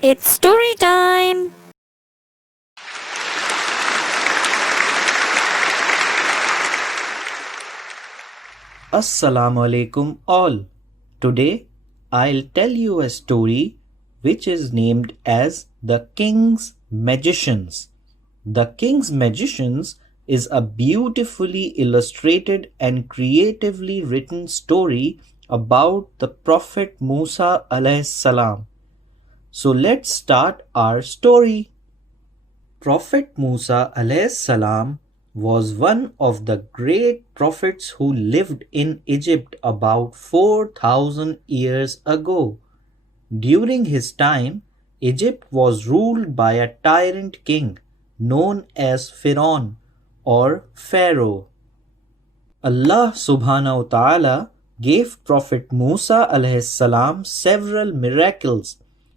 It's story time! Assalamu alaikum all. Today I'll tell you a story which is named as The King's Magicians. The King's Magicians is a beautifully illustrated and creatively written story about the Prophet Musa alayhis salam. So let's start our story. Prophet Musa alayhis salam was one of the great prophets who lived in Egypt about 4,000 years ago. During his time, Egypt was ruled by a tyrant king known as Pharaoh or Pharaoh. Allah subhanahu wa ta'ala gave Prophet Musa alayhis salam several miracles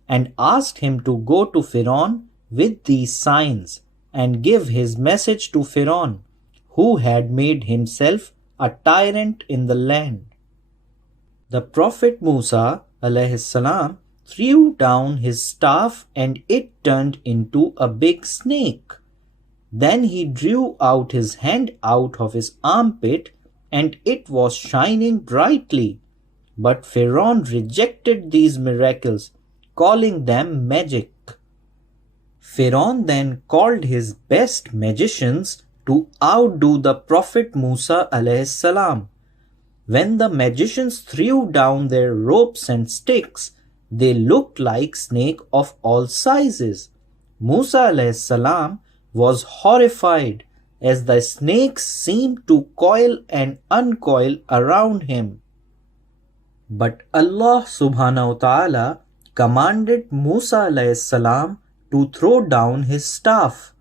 and asked him to go to Pharaoh with these signs and give his message to Pharaoh, who had made himself a tyrant in the land. The Prophet Musa alayhis salam threw down his staff and it turned into a big snake. Then he drew out his hand out of his armpit, and it was shining brightly. But Pharaoh rejected these miracles, calling them magic. Pharaoh then called his best magicians to outdo the Prophet Musa alayhis salam. When the magicians threw down their ropes and sticks, they looked like snakes of all sizes. Musa alayhis salam was horrified as the snakes seemed to coil and uncoil around him. But Allah subhanahu wa ta'ala commanded Musa alayhis salam to throw down his staff.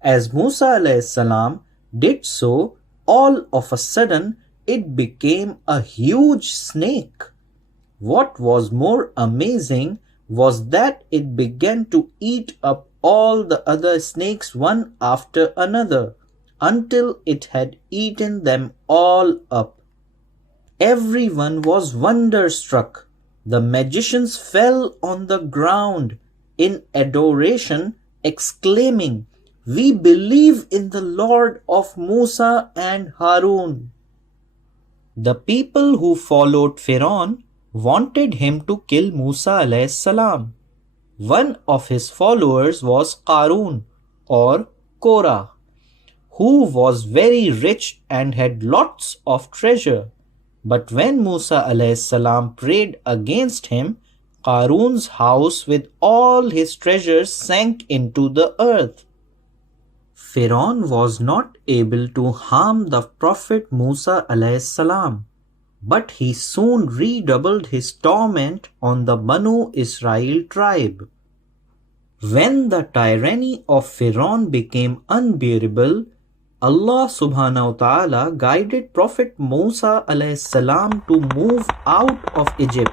As Musa alayhis salam did so, all of a sudden it became a huge snake. What was more amazing was that it began to eat up all the other snakes one after another until it had eaten them all up. Everyone was wonderstruck. The magicians fell on the ground in adoration, exclaiming, "We believe in the Lord of Musa and Harun." The people who followed Pharaoh wanted him to kill Musa alayhis salam. One of his followers was Qarun or Korah, who was very rich and had lots of treasure. But when Musa alayhis salam prayed against him, Qarun's house with all his treasures sank into the earth. Pharaoh was not able to harm the Prophet Musa alayhis salam, but he soon redoubled his torment on the Banu Israel tribe. When the tyranny of Pharaoh became unbearable, Allah subhanahu wa ta'ala guided Prophet Musa alayhis salam to move out of Egypt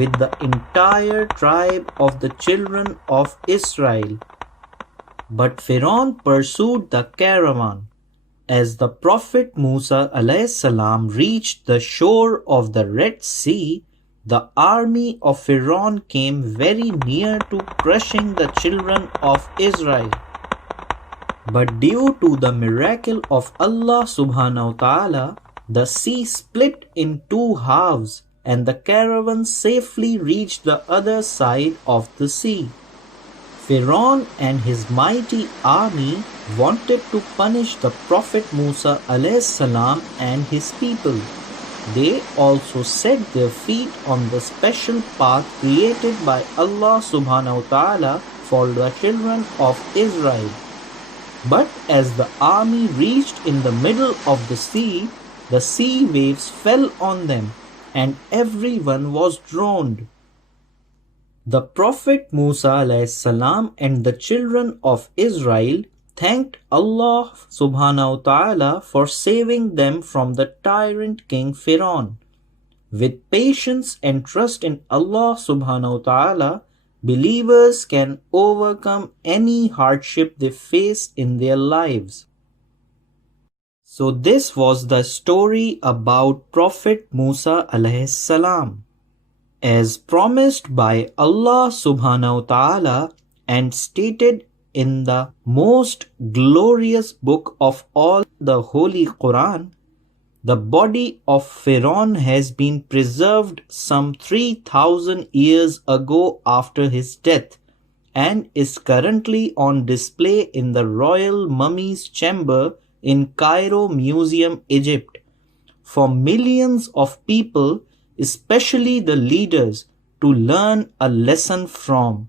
with the entire tribe of the children of Israel. But Pharaoh pursued the caravan. As the Prophet Musa alayhis salam reached the shore of the Red Sea, the army of Pharaoh came very near to crushing the children of Israel. But due to the miracle of Allah subhanahu wa ta'ala, the sea split in two halves and the caravan safely reached the other side of the sea. Pharaoh and his mighty army wanted to punish the Prophet Musa alayhis salam and his people. They also set their feet on the special path created by Allah subhanahu wa ta'ala for the children of Israel. But as the army reached in the middle of the sea waves fell on them and everyone was drowned. The Prophet Musa alayhis salam and the children of Israel thanked Allah subhanahu wa ta'ala for saving them from the tyrant king Pharaoh. With patience and trust in Allah subhanahu wa ta'ala, believers can overcome any hardship they face in their lives. So this was the story about Prophet Musa alayhis salam. As promised by Allah subhanahu wa ta'ala and stated in the most glorious book of all, the Holy Quran, the body of Pharaoh has been preserved some 3,000 years ago after his death and is currently on display in the Royal Mummy's Chamber in Cairo Museum, Egypt, for millions of people, especially the leaders, to learn a lesson from.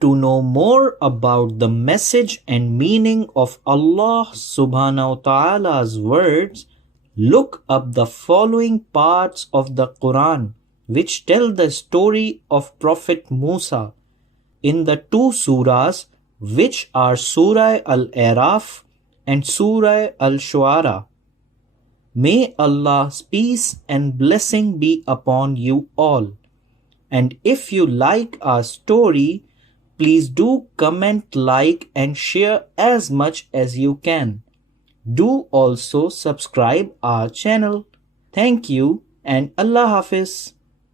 To know more about the message and meaning of Allah subhanahu wa ta'ala's words, look up the following parts of the Quran which tell the story of Prophet Musa in the two surahs which are Surah Al-Araf and Surah Al-Shu'ara. May Allah's peace and blessing be upon you all. And if you like our story, please do comment, like and share as much as you can. Do also subscribe our channel. Thank you and Allah Hafiz.